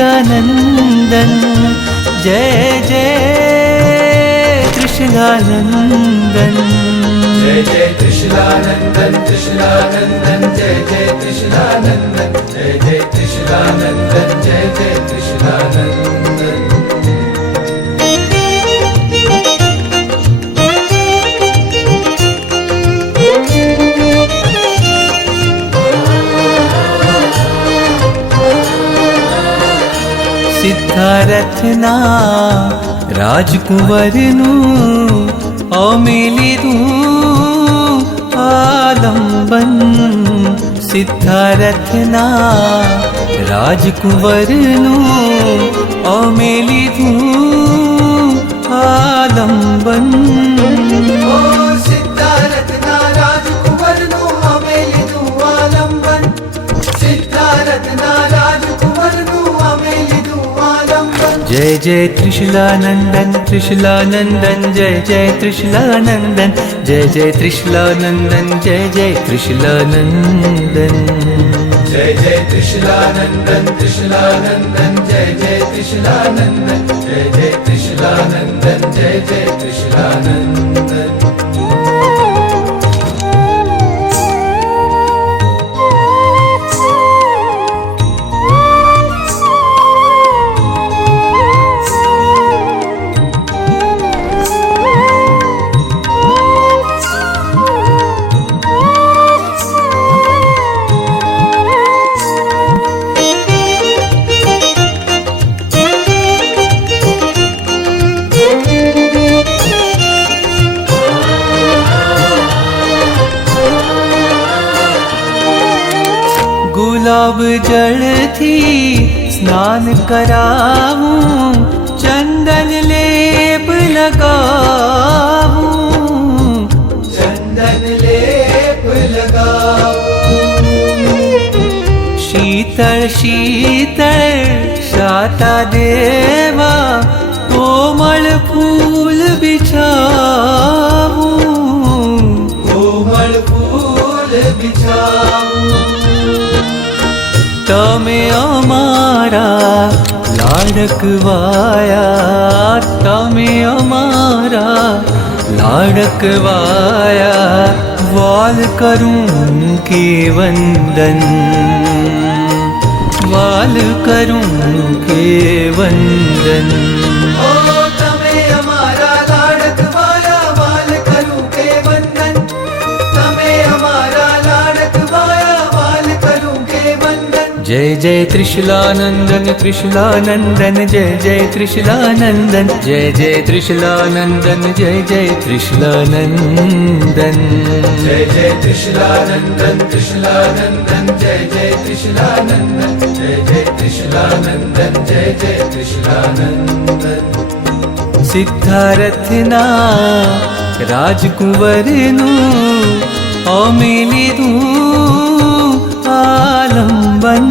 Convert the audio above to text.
त्रिशूलानंदन जय जय त्रिशूलानंदन जय जय त्रिशूलानंदन त्रिशूलानंदन जय जय त्रिशूलानंदन जय जय त्रिशूलानंदन जय जय त्रिशूलानंदन। सिद्धारथना राजकुंवरनु अमेलिदु आलंबन सिद्धारथना राजकुंवरनु अमेलिदु आलंबन ओ सिद्धारथना राजकुंवरनु अमेलिदु आलंबन सिद्धारथना राजकुंवरनु अमेलिदु आलंबन। जय जय त्रिशूलानंदन त्रिशूलानंदन जय जय त्रिशूलानंदन जय जय त्रिशूलानंदन जय जय त्रिशूलानंदन जय जय त्रिशूलानंदन त्रिशूलानंदन जय जय त्रिशूलानंदन जय जय त्रिशूलानंदन जय जय त्रिशूलानंदन। गुलाब जल थी स्नान कराऊं चंदन लेप लगाऊं चंदन लेप लगाऊं शीतल शीतल शाता देवा कोमल फूल बिछाऊं कोमल फूल बिछाऊं। तमे अमारा लाडकवाया तमे अमारा लाडकवाया वाल करूं के वंदन वाल करूं के वंदन। ओ तमे अमारा लाडकवाया वाल करूं के वंदन तमे अमारा लाडकवाया वाल करूं के वंदन। जय जय त्रिशूलानंदन त्रिशूलानंदन जय जय त्रिशूलानंदन जय जय त्रिशूलानंदन जय जय त्रिशूलानंदन जय जय त्रिशूलानंदन त्रिशूलानंदन जय जय त्रिशूलानंदन जय जय त्रिशूलानंदन जय जय त्रिशूलानंदन। सिद्धारथना राजकुंवरनु अमेलिदु आलंबन